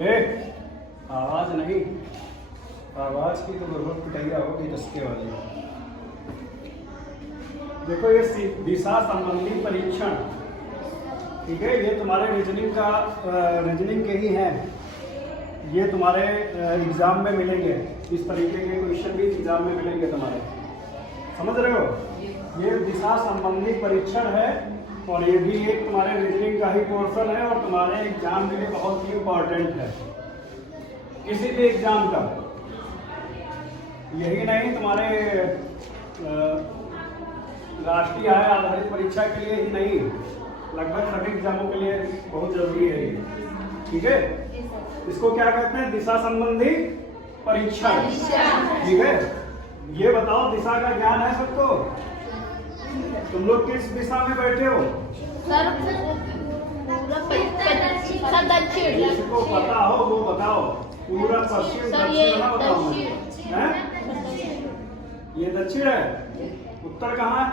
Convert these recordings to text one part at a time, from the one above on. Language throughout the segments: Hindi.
ए, आवाज नहीं, आवाज की तो जरूरत पिटाइया होगी जिसके वाली। देखो ये दिशा संबंधी परीक्षण, ठीक है, ये तुम्हारे रीजनिंग के ही हैं। ये तुम्हारे एग्जाम में मिलेंगे, इस तरीके के क्वेश्चन भी एग्जाम में मिलेंगे तुम्हारे, समझ रहे हो। ये दिशा संबंधी परीक्षण है और ये भी एक तुम्हारे रीजनिंग का ही पोर्शन है और तुम्हारे एग्जाम के लिए बहुत ही इम्पोर्टेंट है, किसी भी एग्जाम का। यही नहीं, तुम्हारे राष्ट्रीय आय आधारित परीक्षा के लिए ही नहीं, लगभग सभी एग्जामों के लिए बहुत जरूरी है ये, ठीक है। इसको क्या कहते हैं? दिशा संबंधी परीक्षण, ठीक है। ये बताओ, दिशा का ज्ञान है सबको? तुम लोग किस दिशा में बैठे हो? दक्षिण। जिसको पता हो वो बताओ। पूरा पश्चिम दक्षिण ना बताओ, ये दक्षिण है। उत्तर कहाँ है?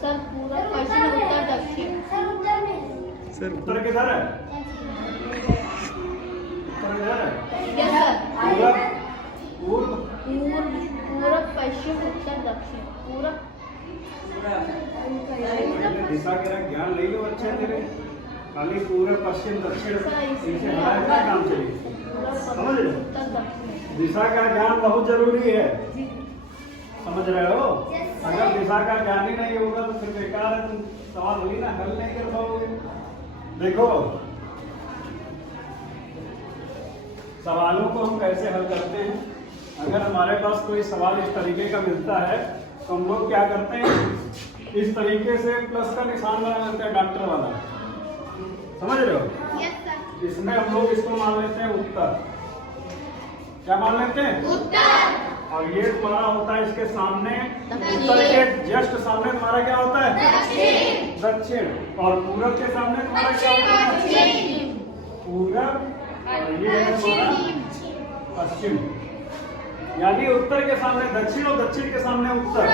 सर पूरा पश्चिम, उत्तर, दक्षिण। सर उत्तर किधर है? उत्तर किधर है? पूरब, पश्चिम, उत्तर, दक्षिण। पूरब। दिशा का ज्ञान ले लो, अच्छा है तेरे। खाली पूरब पश्चिम दक्षिण इसे हमारा क्या काम चलेगी, समझ लो। दिशा का ज्ञान बहुत जरूरी है, समझ रहे हो। अगर दिशा का ज्ञान ही नहीं होगा तो फिर बेकार है, तुम सवाल हुई ना हल नहीं कर पाओगे। देखो, सवालों को हम कैसे हल करते हैं। अगर हमारे पास कोई सवाल इस तरीके का मिलता है तो हम लोग क्या करते हैं, इस तरीके से प्लस का निशान बना लेते हैं, डॉक्टर वाला, समझ रहे हो। इसमें हम लोग इसको मान लेते हैं उत्तर। क्या मान लेते हैं? उत्तर। और ये तुम्हारा होता है इसके सामने, उत्तर के जस्ट सामने तुम्हारा क्या होता है? दक्षिण। और पूरब के सामने तुम्हारा क्या होता है? पूरब। और ये है तुम्हारा पश्चिम। यानी उत्तर के सामने दक्षिण और दक्षिण के सामने उत्तर।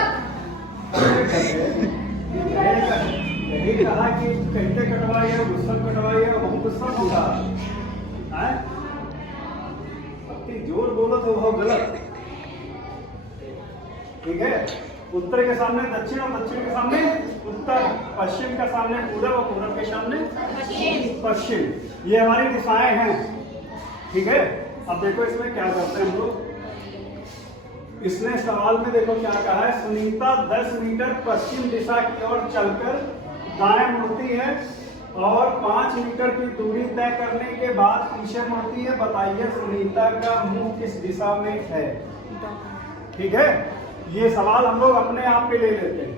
यही कहा कि कहते कटवाइए, गुस्सा कटवाइए, बहुत गुस्सा होगा। जोर बोलो तो बहुत गलत, ठीक है। उत्तर के सामने दक्षिण और दक्षिण के सामने उत्तर, पश्चिम के सामने पूरब और पूरब के सामने पश्चिम। ये हमारी दिशाएं हैं, ठीक है। अब देखो इसमें क्या करते हैं हम लोग। इसने सवाल में देखो क्या कहा है, सुनीता 10 मीटर पश्चिम दिशा की ओर चलकर दाएं मुड़ती है और 5 मीटर की दूरी तय करने के बाद पीछे मुड़ती है। बताइए सुनीता का मुंह किस दिशा में है, ठीक है। ये सवाल हम लोग अपने आप पे ले लेते हैं,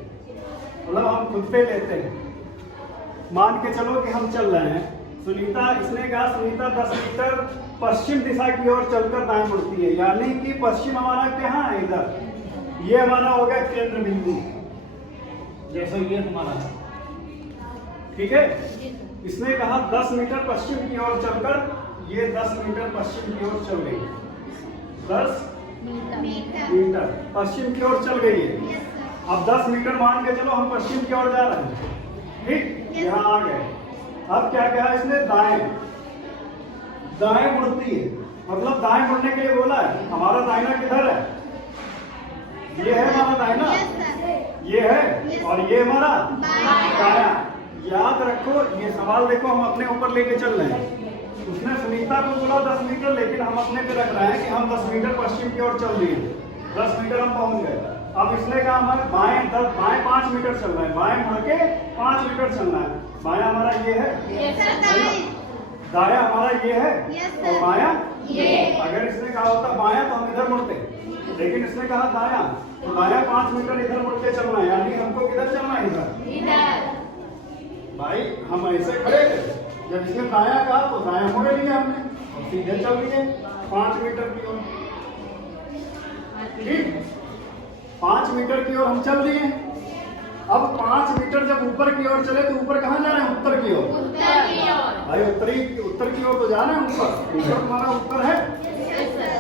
मतलब हम खुद पे लेते हैं। मान के चलो कि हम चल रहे हैं, सुनीता, इसने कहा सुनीता 10 मीटर पश्चिम दिशा की ओर चलकर दाएं मुड़ती है, यानी कि पश्चिम हमारा कहाँ है? इधर। ये हमारा हो गया केंद्र बिंदु, जैसे ये हमारा है, ठीक है। इसने कहा 10 मीटर पश्चिम की ओर चलकर, ये 10 मीटर पश्चिम की ओर चल गई, 10 मीटर पश्चिम की ओर चल गई है। अब 10 मीटर मान के चलो हम पश्चिम की ओर जा रहे हैं, ठीक, यहाँ आ गए। अब क्या कहा इसने? दाएं मुड़ती है, मतलब दाएं मुड़ने के लिए बोला है। हमारा दाहिना किधर है? ये है हमारा दाहिना, ये है, और ये हमारा दाया। याद रखो, ये सवाल देखो हम अपने ऊपर लेके चल रहे हैं। उसने सुनीता को बोला 10 मीटर, लेकिन हम अपने पे रख रहे हैं कि हम 10 मीटर पश्चिम की ओर चल दिए, 10 मीटर हम पहुंच गए। अब इसने कहा हमारे बाएं 5 मीटर चल रहा है, बाएं मुड़ के 5 मीटर चलना है। बायां हमारा ये है, दाया हमारा ये है, और बायां ये। अगर इसने कहा होता बायां तो हम इधर मुड़ते, लेकिन इसने कहा दाया, तो दाया 5 मीटर इधर मुड़ के चलना है, यानी हमको किधर चलना है? इधर। भाई हम ऐसे खड़े थे, जब इसने दाया कहा तो दाया मोड़ लिया हमने और सीधे चल लिए 5 मीटर की ओर, ठीक। 5 मीटर की ओर हम चल दिए। अब 5 मीटर जब ऊपर की ओर चले तो ऊपर कहाँ जा रहे हैं? उत्तर की ओर। भाई उत्तर की ओर तो जा रहे हैं ऊपर। ऊपर तुम्हारा उत्तर है,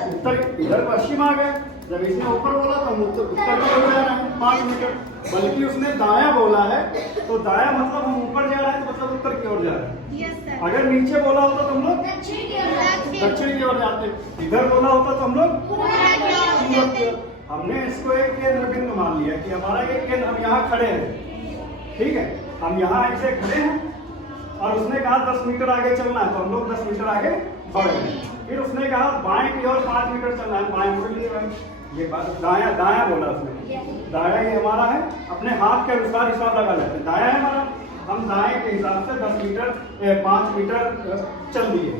उत्तर इधर पश्चिम आ गए। जब इसने ऊपर बोला तो हम उत्तर की ओर जा रहे हैं 5 मीटर, बल्कि उसने दायां बोला है तो दायां मतलब हम ऊपर जा रहे हैं, तो मतलब उत्तर की ओर जा रहे हैं। Yes sir. अगर नीचे बोला होता तो हम लोग दक्षिण की ओर। दक्षिण की ओर जाते, इधर बोला होता तो हम लोग पूरब की ओर पूरब की ओर। हमने इसको एक केंद्र बिंदु मान लिया कि हमारा ये केंद्र, हम यहाँ खड़े हैं, ठीक है, हम यहाँ ऐसे खड़े हैं और उसने कहा 10 मीटर आगे चलना है, तो हम लोग 10 मीटर आगे बढ़ गए। फिर उसने कहा बाएं की ओर 5 मीटर चलना है, बाएं मुड़ लिए भाई, ये बात दायां दायां बोला उसने, दायां ये हमारा है, अपने हाथ के अनुसार हिसाब लगा लेते हैं, दायां है हमारा, हम दाएं के हिसाब से 10 मीटर 5 मीटर चल दिए,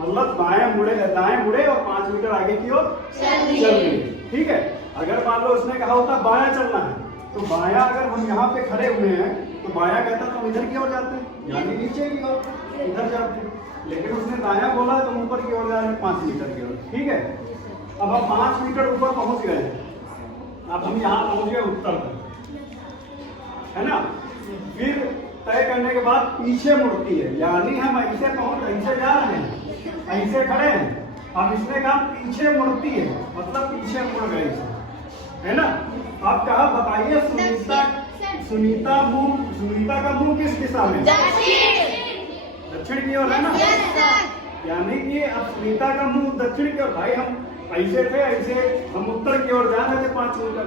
मतलब दाएं मुड़े और 5 मीटर आगे की ओर चल दिए, ठीक है। अगर मान लो उसने कहा होता बायां चलना है, तो बायां अगर हम यहाँ पे खड़े हुए हैं तो बायां कहता तो हम इधर की ओर जाते हैं, यानी नीचे की ओर इधर जाते हैं, लेकिन उसने दायां बोला तो ऊपर की ओर जा रहे हैं 5 मीटर की ओर, ठीक है। अब हम 5 मीटर ऊपर पहुंच गए, अब हम यहाँ पहुंच गए उत्तर पर, है ना। फिर तय करने के बाद पीछे मुड़ती है, यानी हम ऐसे जा रहे हैं, ऐसे खड़े हैं, अब इसने कहा पीछे मुड़ती है, मतलब पीछे मुड़ गए, है ना। आप कहा बताइए सुनीता का मुंह किस दिशा में? दक्षिण की ओर, है ना। यानी कि अब सुनीता का मुंह दक्षिण की ओर, भाई हम ऐसे थे, ऐसे हम उत्तर की ओर जा रहे थे 5 मीटर,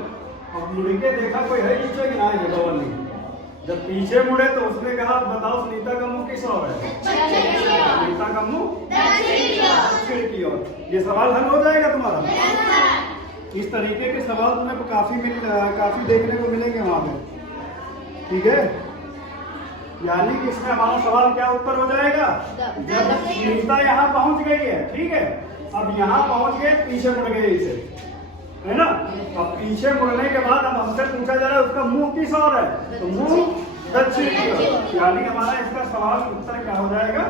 अब मुड़ के देखा कोई है पीछे कि ना है, बगल नहीं। जब पीछे मुड़े तो उसने कहा बताओ सुनीता का मुंह किस ओर है? सुनीता का मुंह दक्षिण की ओर। ये सवाल हल हो जाएगा तुम्हारा। इस तरीके के सवाल तुम्हें काफी देखने को मिलेंगे वहां पे, ठीक है। यानी कि इसमें हमारा सवाल क्या उत्तर हो जाएगा? जब सुनीता यहाँ पहुंच गई है, ठीक है, अब यहाँ पहुंच गए, पीछे मुड़ गए इसे, है ना। अब पीछे मुड़ने के बाद अब हमसे पूछा जा रहा है उसका मुंह किस ओर है, तो मुंह दक्षिण की ओर, यानी हमारा इसका सवाल उत्तर क्या हो जाएगा?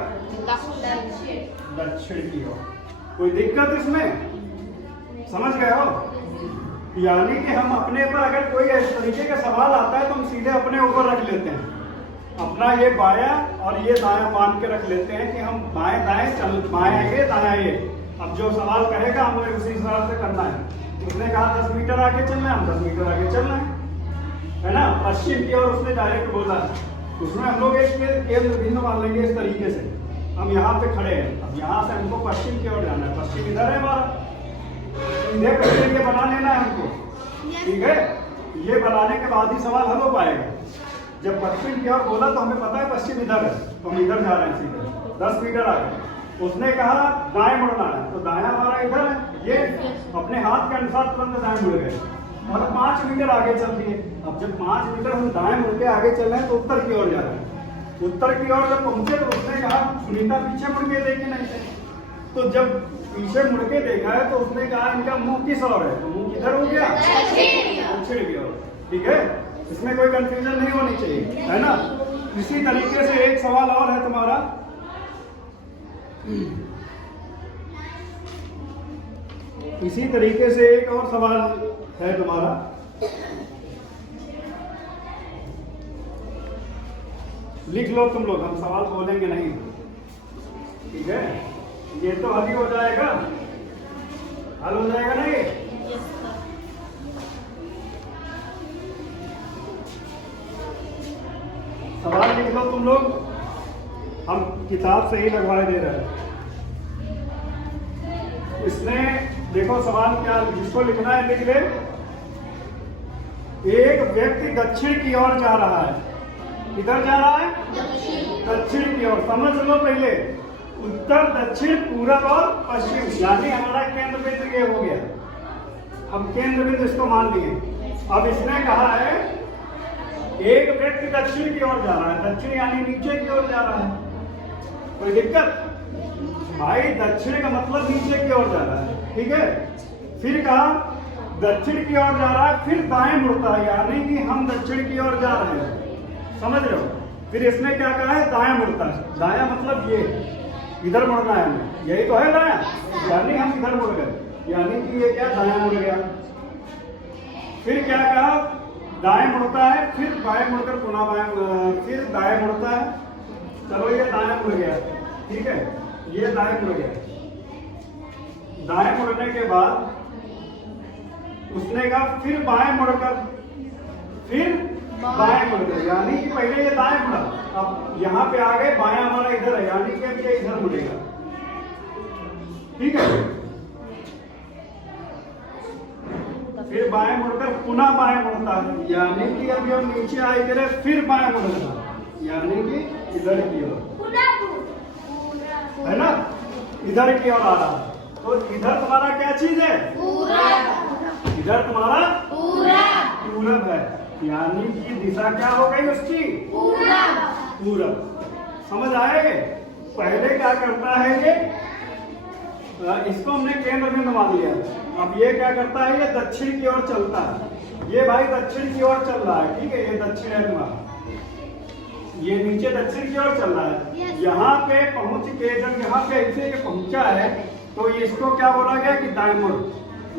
दक्षिण की ओर। कोई दिक्कत इसमें? समझ गए हो? यानी कि हम अपने पर अगर कोई इस तरीके का सवाल आता है तो हम सीधे अपने ऊपर रख लेते हैं, अपना ये बायां और ये दायां मान के रख लेते हैं कि हम बाएं दाएं बायां ये दायां ये। अब जो सवाल कहेगा हमें उसी हिसाब से करना है। उसने कहा 10 मीटर आगे चलना है, हम 10 मीटर आगे चलना है ना। पश्चिम की ओर उसने डायरेक्ट बोला, उसमें हम लोग एक केंद्र बिंदु मान लेंगे इस तरीके से। हम यहाँ पे खड़े हैं, अब यहाँ से हमको पश्चिम की ओर जाना है, पश्चिम इधर है हमारा, सीधे पश्चिम ये बना लेना है हमको, ठीक है। ये बनाने के बाद ही सवाल हल हो पाएगा। जब पश्चिम की ओर बोला तो हमें पता है पश्चिम इधर है, तो हम इधर जा रहे हैं सीधे 10 मीटर आगे। उसने कहा दाएं मुड़ना है, तो दायां हमारा इधर है, ये अपने हाथ के अनुसार तुरंत दाएं मुड़ गए, मतलब 5 मीटर आगे चल दिए। अब जब 5 मीटर हम दाएं मुड़ के आगे चल रहे हैं तो उत्तर की ओर जा रहे हैं। उत्तर की ओर जब पहुंचे तो उसने कहा सुनीता पीछे मुड़ के देखे नहीं थे, तो जब पीछे मुड़ के देखा है तो उसने कहा इनका मुंह किस ओर है, तो मुंह किधर हो गया? दक्षिण की ओर, ठीक है। इसमें कोई कंफ्यूजन नहीं होनी चाहिए, है ना। इसी तरीके से एक सवाल और है तुम्हारा, इसी तरीके से एक और सवाल है तुम्हारा। लिख लो तुम लोग, हम सवाल बोलेंगे नहीं, ठीक है। ये तो हल ही हो जाएगा, हल हो जाएगा ना ये। सवाल लिख लो तुम लोग, हम किताब से ही लगवाए दे रहे हैं। इसमें देखो सवाल क्या, जिसको लिखना है लिख ले। एक व्यक्ति दक्षिण की ओर जा रहा है, किधर जा रहा है? दक्षिण की ओर। समझ लो पहले, उत्तर दक्षिण पूरब और पश्चिम, यानी हमारा केंद्र बिंदु ये हो गया। हम केंद्र बिंदु इसको मान लिए। अब इसने कहा है एक व्यक्ति दक्षिण की ओर जा रहा है, दक्षिण यानी नीचे की ओर जा रहा है, कोई दिक्कत? भाई दक्षिण का मतलब नीचे की ओर जा रहा है, ठीक है। फिर कहा दक्षिण की ओर जा रहा है, फिर दाएं मुड़ता है, यानी कि हम दक्षिण की ओर जा रहे हैं, समझ रहे हो। फिर इसने क्या कहा है? दायां मुड़ता है। दायां मतलब ये इधर मुड़ना है हमें, यही तो है दायां, यानी हम इधर मुड़ गए, यानी कि ये क्या दायां मुड़ गया। फिर क्या कहा? दाएं मुड़ता है, फिर बाएं मुड़कर पुनः बाएं, फिर दाएं मुड़ता है। चलो ये दाएं मुड़ गया, ठीक है, ये दाएं मुड़ गया। दाएं मुड़ने के बाद उसने कहा फिर बाएं मुड़कर, फिर बाएं मुड़कर, यानी कि पहले ये दाएं मुड़ा, अब यहाँ पे आ गए बायां हमारा इधर है, यानी कि अब ये इधर मुड़ेगा। ठीक है, फिर बाएं मुड़कर पुनः बाएं मुड़ता है, यानी कि अब ये नीचे आई करे फिर बाएं मुड़ेगा, यानी कि इधर की ओर, है ना, इधर की ओर आ रहा है। तो इधर तुम्हारा क्या चीज है? इधर तुम्हारा पूरब है, यानी कि दिशा क्या हो गई उसकी? पूरब। समझ आएगा? पहले क्या करता है ये, इसको हमने केंद्र बिंदु मान लिया। अब ये क्या करता है, ये दक्षिण की ओर चलता है। ये भाई दक्षिण की ओर चल रहा है, ठीक है, ये दक्षिण है तुम्हारा, ये नीचे दक्षिण की ओर चल रहा है। यहाँ पे पहुंच के जब यहाँ पे ऐसे ये पहुंचा है तो ये इसको क्या बोला गया कि दाएं मुड़,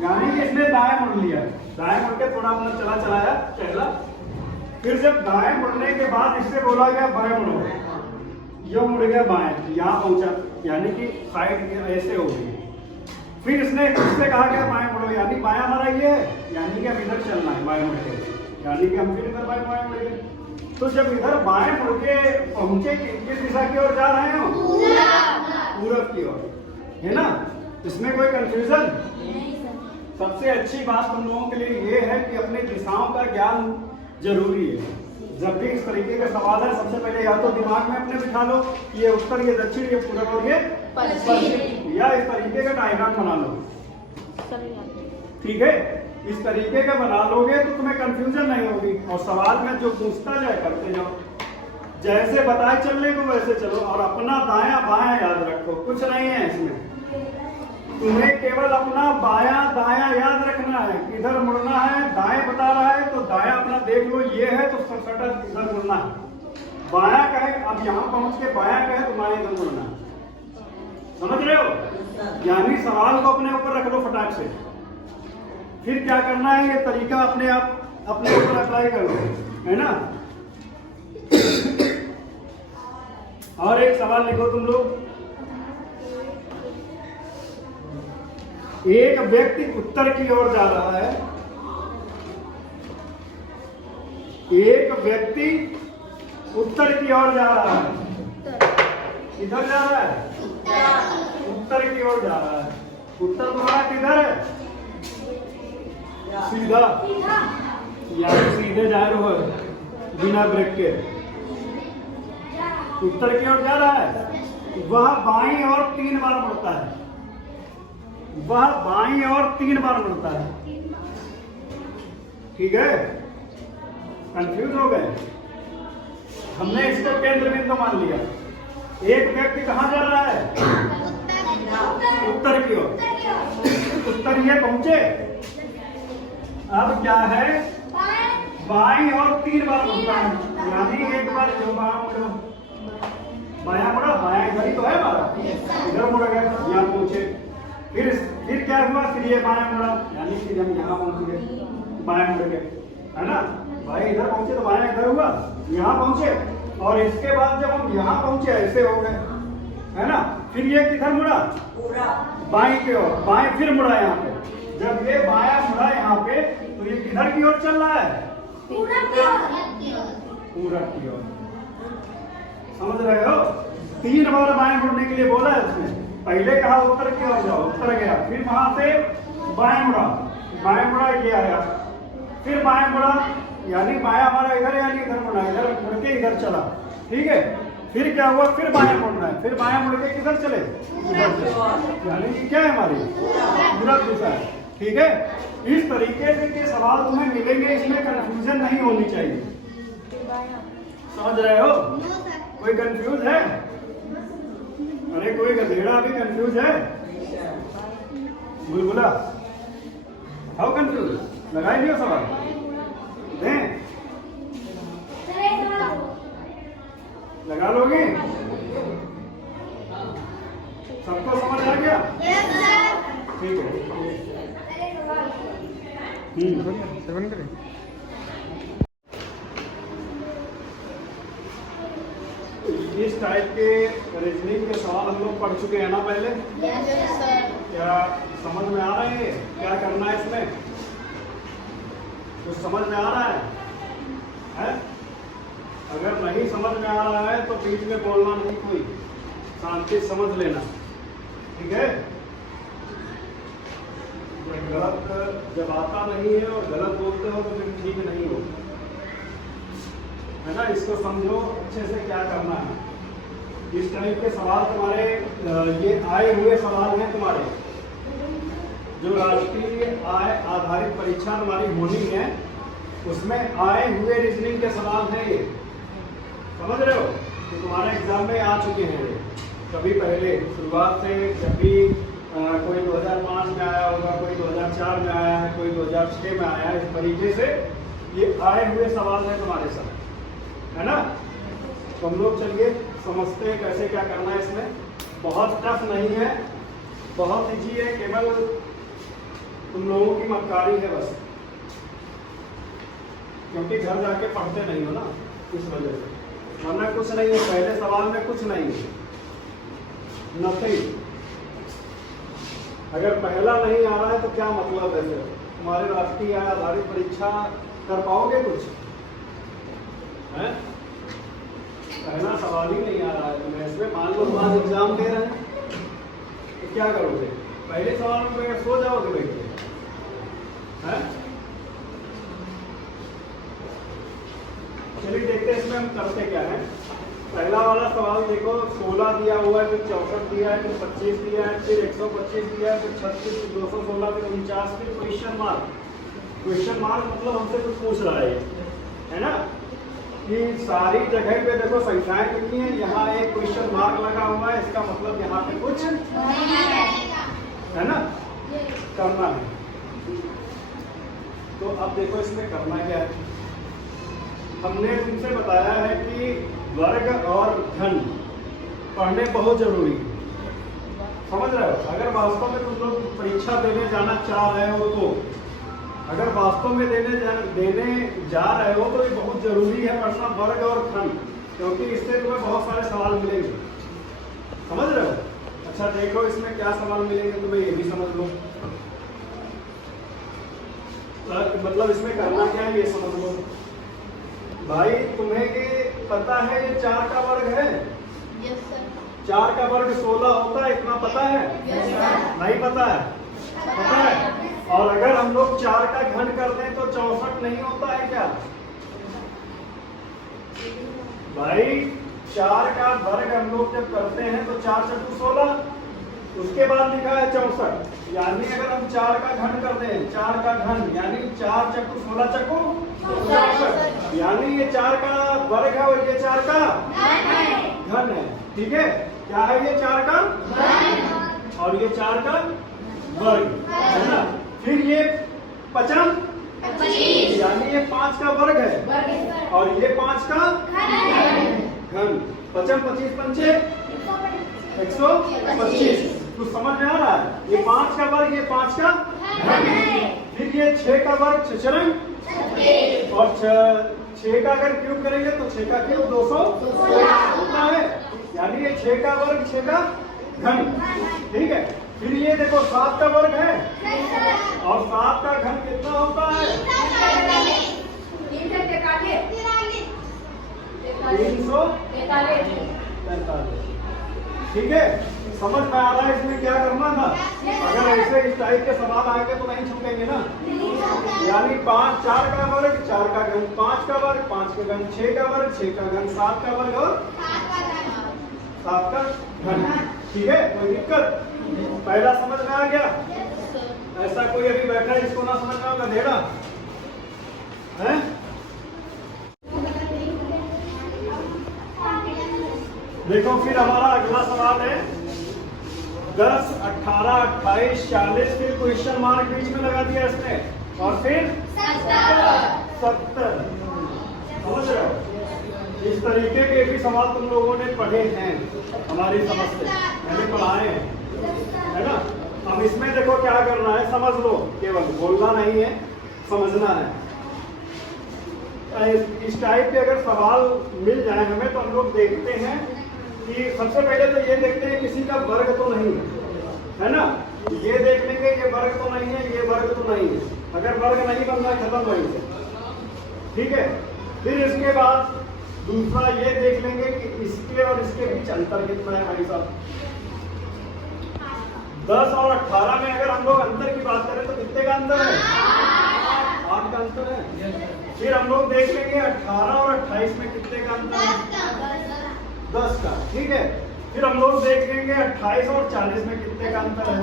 यानी कि इसने दाएं मुड़ लिया, दाएं मुड़ के थोड़ा अपना चलाया पहला, फिर जब दाएं मुड़ने के बाद इससे बोला गया बाएं मुड़ो, ये मुड़ गया बाएं, यहाँ पहुंचा, यानी कि साइड ऐसे हो गई। फिर इसने इससे कहा गया बाएं मुड़ो, यानी बायां हमारा ये है, यानी कि अब इधर चलना है बाएं मुड़ के, यानी कि हम फिर इधर बाएं मुड़ गए। तो जब इधर बाएं मुड़ के पहुंचे किस दिशा की ओर जा रहे हो? पूरब की ओर, है ना। इसमें कोई कंफ्यूजन? सबसे अच्छी बात तुम लोगों के लिए ये है कि अपने दिशाओं का ज्ञान जरूरी है। जब भी इस तरीके का सवाल है, सबसे पहले या तो दिमाग में अपने बिठा लो, ये उत्तर, ये दक्षिण, ये पूरब और ये पश्चिम, या इस तरीके का डायग्राम बना लो, ठीक है। इस तरीके का बना लोगे तो तुम्हें कंफ्यूजन नहीं होगी, और सवाल में जो पूछता जाए करते जाओ, जैसे बताए चलने को वैसे चलो, और अपना दायां बायां याद रखो, कुछ नहीं है इसमें, तुम्हें केवल अपना बायां दायां याद रखना है। इधर मुड़ना है, दाएं बता रहा है तो दायां अपना देख लो, ये है तो सटा इधर मुड़ना है। बायां कहे, अब यहाँ पहुंच के बायां कहे तो बाएं इधर मुड़ना है। समझ रहे हो? यानी सवाल को अपने ऊपर रख लो फटाक से, फिर क्या करना है, ये तरीका अपने आप अपने ऊपर अप्लाई कर लो, है ना। और एक सवाल लिखो तुम लोग, एक व्यक्ति उत्तर की ओर जा रहा है, एक व्यक्ति उत्तर की ओर जा रहा है, किधर जा रहा है? उत्तर की ओर जा रहा है। उत्तर तुम्हारा किधर है? सीधा, यानी सीधे जा रहे हो बिना ब्रेक के, उत्तर की ओर जा रहा है। वह बाईं ओर 3 बार मुड़ता है, वह बाईं ओर 3 बार मुड़ता है, ठीक है। कंफ्यूज हो गए? हमने इसको केंद्र बिंदु मान लिया। एक व्यक्ति कहाँ जा रहा है? उत्तर की ओर, उत्तर ये पहुंचे, अब क्या है, बाईं ओर 3 बार मुड़ता है, यानी एक बार जो बायां मुड़ा, बायां इधर ही तो है हमारा, इधर मुड़ गया, यहाँ पहुंचे, फिर क्या हुआ, फिर ये बायां मुड़ा, यानी फिर हम यहाँ पहुंच गए, बायां मुड़ गए, है ना। भाई इधर पहुंचे तो बायां इधर हुआ, यहाँ पहुंचे, और इसके बाद जब हम यहाँ पहुंचे ऐसे हो गए, है ना। फिर ये किधर मुड़ा? बाईं की ओर, बाएं फिर मुड़ा यहाँ पे। जब ये बायां मुड़ा यहाँ पे तो ये किधर की ओर चल रहा है? पूरब की ओर। समझ रहे हो? 3 बार बाएं मुड़ने के लिए बोला है उसने। पहले कहा उत्तर की ओर जाओ, उत्तर गया, फिर वहां से बाएं मुड़ा ये आया, फिर बाएं मुड़ा, यानी बायां हमारा इधर, यानी इधर मुड़ा, इधर मुड़ के इधर चला, ठीक है। फिर क्या हुआ, फिर बाएं मुड़ना है, फिर बाएं मुड़ के किधर चले, यानी कि क्या है हमारी पूरब दिशा है, ठीक है। इस तरीके से के सवाल तुम्हें मिलेंगे, इसमें कंफ्यूजन नहीं होनी चाहिए। समझ रहे हो? कोई कंफ्यूज है? अरे कोई गधेड़ा अभी कंफ्यूज है? बुलबुला हाउ कंफ्यूज? लगाई दियो सवाल दें, लगा लोगे? सबको समझ आ गया? ठीक है। सेवन करें। इस टाइप के रीजनिंग के सवाल हम लोग पढ़ चुके हैं ना पहले? क्या समझ में आ रहे हैं क्या करना है इसमें? कुछ समझ में आ रहा है? अगर नहीं समझ में आ रहा है तो बीच में बोलना नहीं, कोई शांति समझ लेना, ठीक है? गलत जब आता नहीं है और गलत बोलते हो तो फिर ठीक नहीं हो, है ना? इसको समझो अच्छे से क्या करना है। इस टाइप के सवाल तुम्हारे ये आए हुए सवाल हैं तुम्हारे, जो राष्ट्रीय आय आधारित परीक्षा तुम्हारी होनी है उसमें आए हुए रीजनिंग के सवाल हैं ये, समझ रहे हो? तो तुम्हारे एग्जाम में आ चुके हैं ये कभी पहले शुरुआत से, जब भी कोई 2005 में आया होगा, कोई 2004 में आया है, कोई 2006 में आया है। इस तरीके से ये आए हुए सवाल हैं तुम्हारे साथ, है ना? तो हम लोग चलिए समझते हैं कैसे क्या करना है इसमें। बहुत टफ नहीं है, बहुत ईजी है, केवल तुम लोगों की मक्कारी है बस, क्योंकि घर जाके पढ़ते नहीं हो ना, इस वजह से। वरना कुछ नहीं है, पहले सवाल में कुछ नहीं है, नथिंग। अगर पहला नहीं आ रहा है तो क्या मतलब है? फिर तुम्हारे राष्ट्रीय आय आधारित परीक्षा कर पाओगे कुछ? है? पहला सवाल ही नहीं आ रहा है तुम्हें इसमें। मान लो आज एग्जाम दे रहे हैं तो क्या करोगे? पहले सवाल में सो जाओगे बैठ के, है? चलिए देखते हैं इसमें हम करते क्या है। पहला वाला सवाल देखो, 16 दिया हुआ है, फिर 64 दिया है, फिर 25 दिया है, फिर 125 दिया है, फिर 36, फिर 216, फिर 49, फिर क्वेश्चन मार्क। क्वेश्चन मार्क मतलब हमसे कुछ पूछ रहा है ना? कि सारी जगह पे देखो संख्याएं कितनी है, यहाँ एक क्वेश्चन मार्क लगा हुआ है, इसका मतलब यहाँ पे कुछ है ना, करना है। तो अब देखो इसमें करना क्या है। हमने तुमसे बताया है कि वर्ग और घन पढ़ने बहुत जरूरी है, समझ रहे हो? अगर वास्तव में तुम लोग परीक्षा देने जाना चाह रहे हो तो, अगर वास्तव में देने जा रहे हो तो ये बहुत जरूरी है पढ़ना वर्ग और घन, क्योंकि इससे तुम्हें बहुत सारे सवाल मिलेंगे, समझ रहे हो? अच्छा देखो इसमें क्या सवाल मिलेंगे तुम्हें, ये भी समझ लो। मतलब इसमें करना क्या है ये समझ लो। भाई तुम्हें ये पता है ये 4 का वर्ग है? Yes sir. 4 का वर्ग 16 होता है, इतना पता है? Yes sir. नहीं पता है? पता है। और अगर हम लोग 4 का घन कर दें तो 64 नहीं होता है क्या? भाई 4 का वर्ग हम लोग जब करते हैं तो 4 चक्कू 16, उसके बाद लिखा है 64, यानी अगर हम 4 का घन कर दें, 4 का घन यानी 4 चक्कू 16 चक्कू 64, यानी ये 4 का वर्ग है और ये 4 का घन है, ठीक है? क्या है ये? 4 का घन और ये 4 का वर्ग, है ना? फिर ये 25 यानी ये 5 का वर्ग है और ये 5 का घन। 55 25 पंचे 125। कुछ समझ में आ रहा है? ये 5 का वर्ग, ये 5 का घन। फिर ये 6 का वर्ग 6 और 6 का अगर क्यूब करेंगे तो 6 का क्यूब 200 होता है, यानी ये 6 का वर्ग 6 का घन, ठीक है? फिर ये देखो 7 का वर्ग है और 7 का घन कितना होता है? 343, ठीक है? समझ में आ रहा है इसमें क्या करना था? अगर ऐसे इस टाइप के सवाल आएंगे तो नहीं छूटेंगे ना, यानी 5 4 का वर्ग 4 का घन, 5 का वर्ग 5 का घन, 6 का वर्ग 6 का घन, 7 का वर्ग और 7 का घन, ठीक है? कोई दिक्कत? पहला समझ में आ गया? ऐसा कोई अभी बैठा है जिसको ना समझ में होगा? देना है? देखो फिर हमारा अगला सवाल है 10, 18, 28, 40, फिर क्वेश्चन मार्क बीच में लगा दिया इसने और फिर 70। समझ रहे हो? इस तरीके के भी सवाल तुम लोगों ने पढ़े हैं हमारी समझ से, मैंने पढ़ाए हैं, है ना? अब इसमें देखो क्या करना है, समझ लो, केवल बोलना नहीं है, समझना है। इस टाइप के अगर सवाल मिल जाए हमें तो हम लोग देखते हैं कि सबसे पहले तो ये देखते हैं किसी का वर्ग तो नहीं है ना? ये देख लेंगे ये वर्ग तो नहीं है, ये वर्ग तो नहीं है। अगर वर्ग नहीं बन रहा खत्म वहीं से, ठीक है। फिर इसके बाद दूसरा ये देख लेंगे कि इसके और इसके बीच अंतर कितना है भाई साहब। 10 और 18 में अगर हम लोग अंतर की बात करें तो कितने का अंतर है? 8 का अंतर है। फिर हम लोग देख लेंगे 18 और 28 में कितने का अंतर है? 10 का। ठीक है। फिर हम लोग देख लेंगे 28 और 40 में कितने का अंतर है?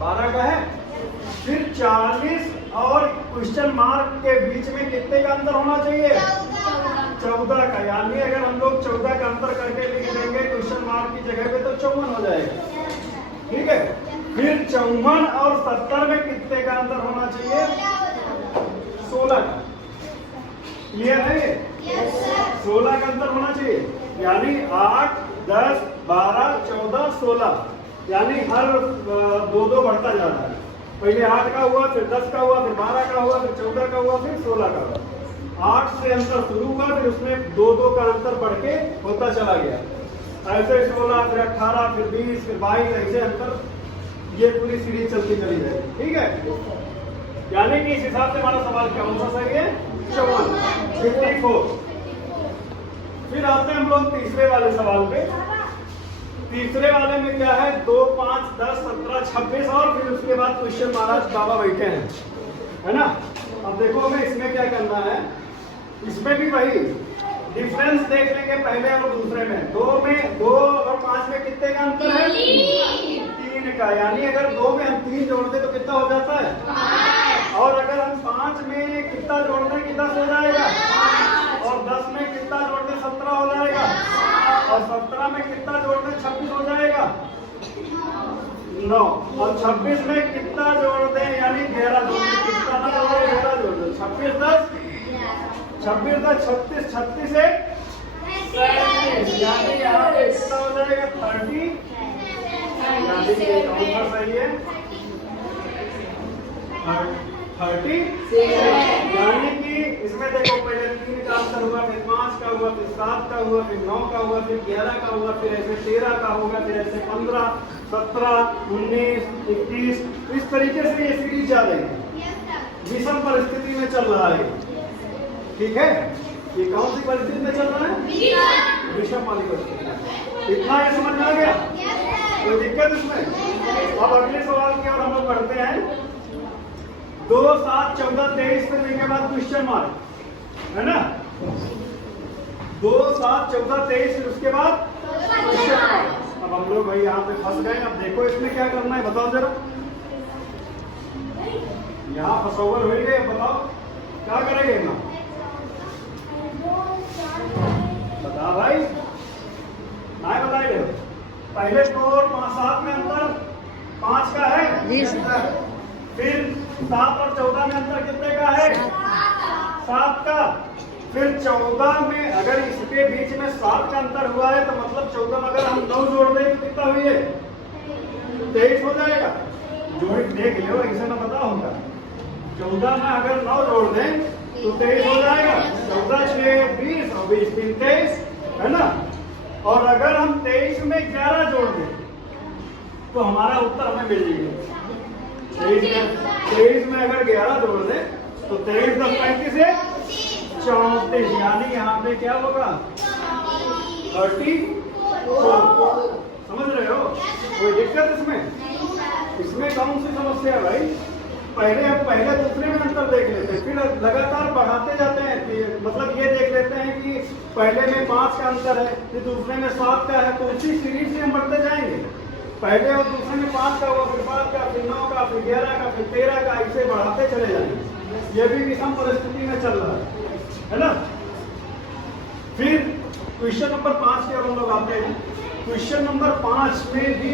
12 का है। फिर 40 और क्वेश्चन मार्क के बीच में कितने का अंतर होना चाहिए? 14 का। यानी अगर हम लोग 14 का अंतर करके लिख देंगे क्वेश्चन मार्क की जगह पे तो 54 हो जाएगा। ठीक है। फिर 54 और 70 में कितने का अंतर होना चाहिए? 16 का। क्लियर है ये? 16 का अंतर होना चाहिए। यानी 8, 10, 12, 14, 16 यानी हर 2-2 बढ़ता जा रहा है। पहले 8 का हुआ, फिर 10 का हुआ, फिर 12 का हुआ, फिर 14 का हुआ, फिर 16 का हुआ। 8 से अंतर शुरू हुआ, फिर उसमें 2-2 का अंतर बढ़ के होता चला गया। ऐसे 16, फिर 18, फिर 20, फिर 22, ऐसे अंतर ये पूरी सीरीज चलती चली जाएगी। ठीक है। यानी कि इस हिसाब से हमारा सवाल क्या कौन सा सही है? 54। फिर आते हैं हम लोग तीसरे वाले सवाल पे। तीसरे वाले में क्या है? 2, 5, 10, 17, 26 और फिर उसके बाद क्वेश्चन महाराज बाबा बैठे हैं, है ना। अब देखो हमें इसमें क्या करना है। इसमें भी वही डिफरेंस देख लेंगे पहले और दूसरे में। 2 और 5 में कितने का अंतर है? 3 का। यानी अगर 2 में हम 3 जोड़ दें तो कितना हो जाता है? और अगर हम 5 में कितना जोड़ दें कि 10 हो जाएगा। और 10 में कितना जोड़ दें? 17 हो जाएगा। और 17 में कितना जोड़ दें? 26 हो जाएगा। 9 और 26 में कितना जोड़ दें? यानी 11 जोड़ दें। कितना ना जोड़ दें? 11 जोड़ दें। 26 10 26 10 36 36 से 37 यानी यहाँ पे कितना हो जाएगा? 30। यानी ये कौन सा सही है? 30। यानी कि इसमें देखो पहले 3 का अंतर हुआ, फिर 5 का हुआ, फिर 7 का हुआ, फिर 9 का हुआ, फिर 11 का हुआ, फिर ऐसे 13 का होगा, फिर ऐसे 15, 17, 19, 21 इस तरीके से ये सीरीज जा रही है। विषम परिस्थिति में चल रहा है। ठीक है। ये कौन सी परिस्थिति में चल रहा है? विषम वाली परिस्थिति। इतना ये समझ में आ गया? कोई दिक्कत इसमें? अब अगले सवाल की ओर हम लोग बढ़ते हैं। 2, 7, 14, 23 करने के बाद क्वेश्चन मार्क, है ना। 2, 7, 14, 23 फिर उसके बाद क्वेश्चन मार्क। अब हम लोग भाई यहाँ पे फंस गए। अब देखो इसमें क्या करना है, बताओ जरा। यहाँ फंसोवर हो गए, बताओ क्या करेंगे ना। बता भाई, नहीं बताइए। पहले 2 और 5, 7 में अंतर 5 का है। फिर 7 और 14 में अंतर कितने का है? 7 का। फिर 14 में अगर इसके बीच में 7 का अंतर हुआ है तो मतलब 14 में अगर हम 9 जोड़ दें तो कितना हुई है? 23 हो जाएगा। जोड़ देख लो, ऐसे ना पता होगा। 14 में अगर 9 जोड़ दें तो 23 हो जाएगा। 14 6 20 और 20 3 23, है ना। और अगर हम 23 में 11 जोड़ दें तो हमारा उत्तर हमें मिल जाएगा। 23 में अगर 11 जोड़ दें तो 23 10 35 से 34 यानी यहाँ पे क्या होगा? 34। समझ रहे हो? कोई दिक्कत इसमें? इसमें कौन सी समस्या है भाई? पहले दूसरे में अंतर देख लेते हैं, फिर लगातार बढ़ाते जाते हैं। मतलब ये देख लेते हैं कि पहले में 5 का अंतर है, फिर दूसरे में 7 का है, तो उसी सीरीज से हम बढ़ते जाएंगे। पहले और दूसरे में 5 का हुआ, फिर 7 का, फिर 9 का, फिर 11 का, फिर 13 का, ऐसे बढ़ाते चले जाएंगे। ये भी विषम परिस्थिति में चल रहा है ना। फिर क्वेश्चन नंबर 5 के हम लोग आते हैं। क्वेश्चन नंबर 5 में भी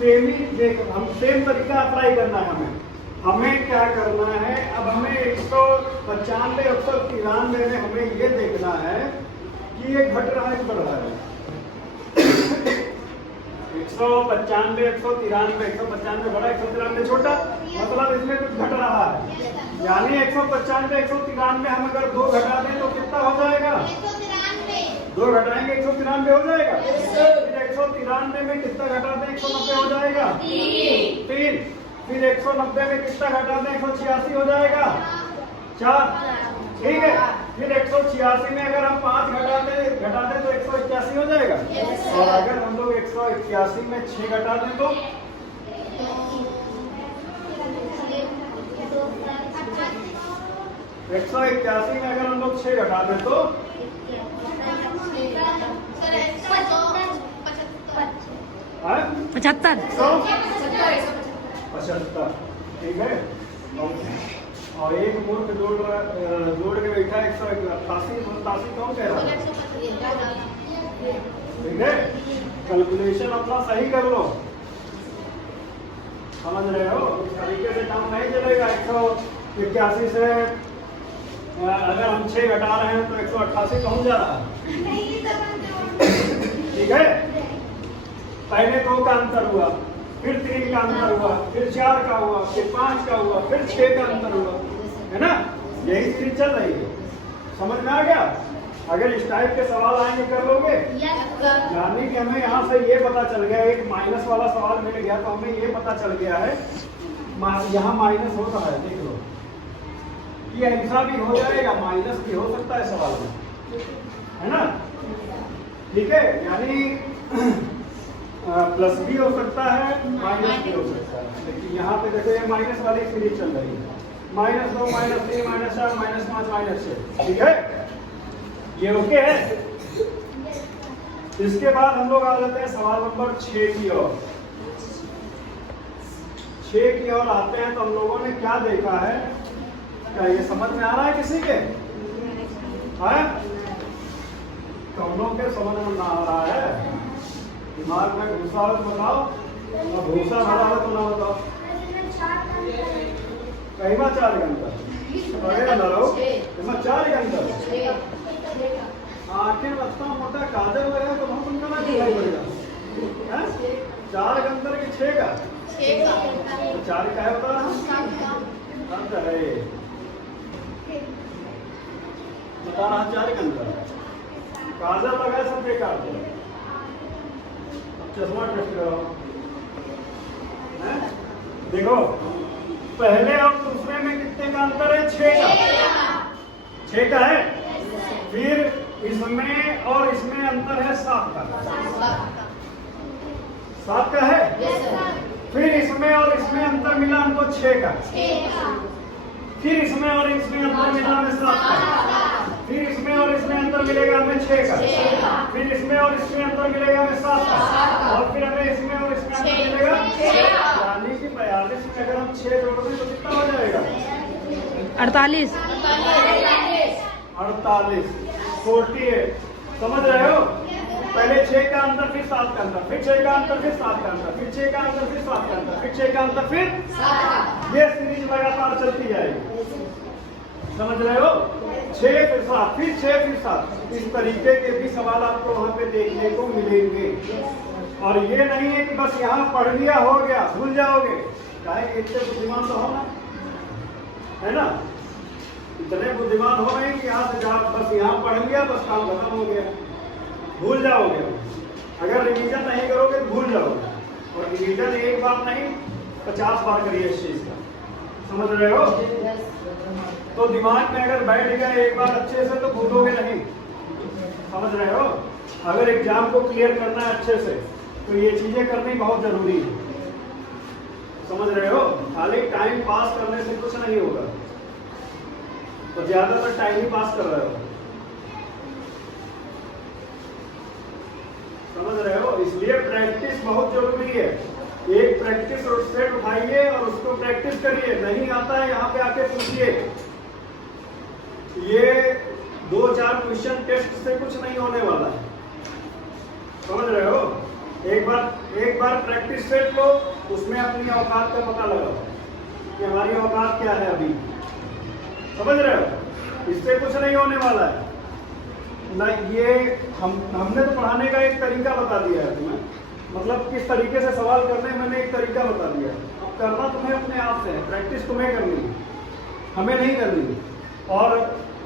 सेम तरीका अप्लाई करना है हमें क्या करना है। अब हमें 195 193 में हमें ये देखना है कि ये घट रहा है बढ़ रहा है। 195 193 195 बड़ा 193 छोटा, मतलब इसमें कुछ घट रहा है। यानी 195 193 हम अगर 2 घटा दें तो कितना हो जाएगा? 2 घटाएंगे 193 हो जाएगा। फिर 193 में कितना घटा दें? 190 हो जाएगा। 3 फिर 190 में कितना घटा दें? 186 हो जाएगा। 4, ठीक है। फिर 186 में अगर हम 5 घटाते तो 181 हो जाएगा। और अगर हम लोग 181 में 6 घटा दें तो 181 में अगर हम लोग 6 घटा दें तो 75। 75, ठीक है। और एक मूर्ख जोड़ के बैठा 188 कौन कह रहा है? ठीक है, कैलकुलेशन अपना सही कर लो, समझ रहे हो? इस तरीके से काम नहीं चलेगा। 181 से अगर हम 6 घटा रहे हैं तो 188 पहुंच जा रहा है, ठीक है। पहले 2 का अंतर हुआ, फिर 3 का अंतर हुआ, फिर 4 का हुआ, फिर 5 का हुआ, फिर 6 का अंतर हुआ, है ना? यही सीरीज चल रही है, समझ में आ गया? अगर इस टाइप के सवाल आएंगे कर लोगे, यानी कि हमें यहाँ से ये पता चल गया, एक माइनस वाला सवाल मिल गया तो हमें ये पता चल गया है यहाँ माइनस होता है, देख लो ये ऐसा भी हो जाएगा, माइनस भी हो सकता है सवाल में, है ना? ठीक है, यानी प्लस भी हो सकता है, माइनस भी हो सकता है। लेकिन यहाँ पे देखो ये माइनस वाली सीरीज चल रही है, -2, -3, -4, -5, -6, ठीक है। ये ओके है। इसके बाद हम लोग आ जाते हैं सवाल नंबर 6 की ओर। 6 की ओर आते हैं तो हम लोगों ने क्या देखा है, क्या ये समझ में आ रहा है किसी के? कौनों के समझ में ना आ रहा है? दिमाग में घुसा हो तो बताओ, और भूसा भरा हो तो ना बताओ। कई बार 4 घंटा इसमें 4 घंटा आखिर बच्चा मोटा काजल लगा तो बहुत उनका ना दिखाई पड़ेगा। 4 घंटा के 6 का तो 4 का है बता रहा बता रहा 4 घंटा काजल लगा सब बेकार। चश्मा टेस्ट कराओ, देखो पहले और दूसरे में कितने का अंतर है? 6 का, 6 का है। फिर इसमें और इसमें अंतर है 7 का, 7 का है। फिर इसमें और इसमें अंतर मिला हमको 6 का, फिर इसमें और इसमें अंतर मिला हमें 7 का, फिर इसमें और इसमें अंतर मिलेगा हमें 6 का, फिर इसमें और इसमें अंतर मिलेगा हमें 7 का, और फिर हमें इसमें और इसमें अंतर मिलेगा। यानी कि 42 में अगर हम 6 जोड़ दें तो कितना हो जाएगा? 48, 48। समझ रहे हो? पहले 6 का अंतर, फिर 7 का अंतर, फिर 6 का अंतर, फिर 7 का अंतर, फिर 6 का अंतर, फिर 7 का अंतर, फिर 6 का अंतर, फिर ये सीरीज लगातार चलती जाएगी। समझ रहे हो? 6 फिर 7, फिर 6 फिर 7, इस तरीके के भी सवाल आपको वहां पे देखने को मिलेंगे। और ये नहीं है कि बस यहाँ पढ़ लिया हो गया भूल जाओगे, चाहे इतने बुद्धिमान तो हो ना, है ना? इतने बुद्धिमान हो रहे हैं कि यहाँ से बस यहाँ पढ़ लिया बस काम खत्म हो गया, भूल जाओगे। अगर रिवीजन नहीं करोगे तो भूल जाओगे, और रिवीजन एक बार नहीं 50 बार करिए इस चीज का, समझ रहे हो? तो दिमाग में अगर बैठ गया एक बार अच्छे से तो भूलोगे नहीं, समझ रहे हो? अगर एग्जाम को क्लियर करना है अच्छे से तो ये चीजें करनी बहुत जरूरी है, समझ रहे हो? खाली टाइम पास करने से कुछ नहीं होगा, तो ज्यादातर टाइम ही पास कर रहे हो, समझ रहे हो? इसलिए प्रैक्टिस बहुत जरूरी है। एक प्रैक्टिस सेट उठाइए और उसको प्रैक्टिस करिए, नहीं आता है यहाँ पे आके पूछिए। ये 2-4 क्वेश्चन टेस्ट से कुछ नहीं होने वाला है, समझ रहे हो? एक बार प्रैक्टिस सेट लो, उसमें अपनी औकात का पता लगाओ कि हमारी औकात क्या है अभी, समझ रहे हो? इससे कुछ नहीं होने वाला है ना। ये हमने तो पढ़ाने का एक तरीका बता दिया है तुम्हें, मतलब किस तरीके से सवाल करने मैंने एक तरीका बता दिया है। अब करना तुम्हें अपने आप से है, प्रैक्टिस तुम्हें करनी है, हमें नहीं करनी है। और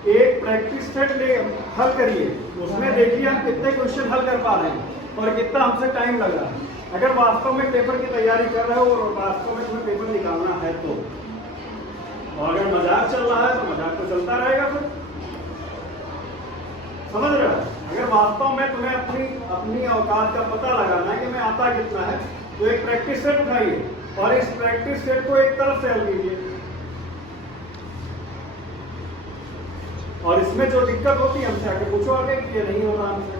एक प्रैक्टिस सेट ले हल करिए, उसमें देखिए हम कितने क्वेश्चन हल कर पा रहे हैं और कितना हमसे टाइम लग रहा है। अगर वास्तव में पेपर की तैयारी कर रहे हो और वास्तव में तुम्हें पेपर निकालना है तो और अगर मजाक चल रहा है तो मजाक तो चलता रहेगा फिर। समझ रहे हो? अगर वास्तव में तुम्हें अपनी औकात का पता लगाना है कि मैं आता कितना है, तो एक प्रैक्टिस सेट उठाइए और इस प्रैक्टिस सेट को एक तरफ से हल कीजिए। और इसमें जो दिक्कत होती है हमसे आके पूछो आगे कि ये नहीं हो रहा हमसे,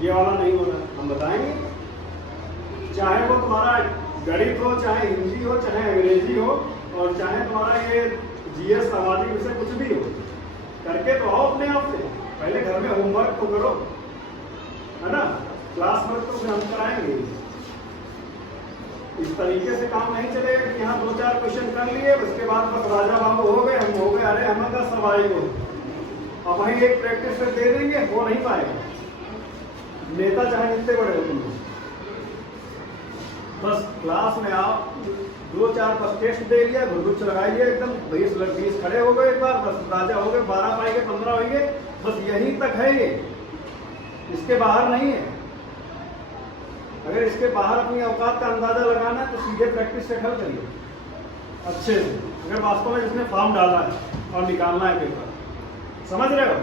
ये वाला नहीं हो रहा, हम बताएंगे। चाहे वो तुम्हारा गणित हो, चाहे हिंदी हो, चाहे अंग्रेजी हो, और चाहे तुम्हारा ये जीएस सामाजिक विषय कुछ भी हो, करके तो आओ अपने आप से। पहले घर में होमवर्क तो करो, है ना? क्लास वर्क तो फिर हम कराएंगे। इस तरीके से काम नहीं चलेगा कि यहाँ 2-4 क्वेश्चन कर लिए, उसके बाद बस राजा बाबू हो गए, हम हो गए, अरे हम का सर्वाइव हो। अब वहीं एक प्रैक्टिस से दे देंगे, वो नहीं पाएगा। नेता चाहे जितने बड़े हो तुम, बस क्लास में आओ, 2-4 बस टेस्ट दे लिया, घुरघुर लगाइए एकदम, 20 खड़े हो गए, एक बार बस राजा हो गए, 12 पाएंगे, 15 होंगे, बस यहीं तक है ये, इसके बाहर नहीं है। अगर इसके बाहर अपनी औकात का अंदाजा लगाना है तो सीधे प्रैक्टिस से हल करिए अच्छे से। अगर वास्तव में जिसने फॉर्म डाला है और निकालना है पेपर, समझ रहे हो?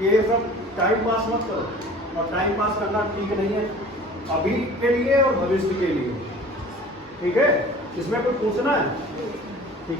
ये सब टाइम पास मत करो, और टाइम पास करना ठीक नहीं है अभी के लिए और भविष्य के लिए। ठीक है? इसमें कोई पूछना है? ठीक।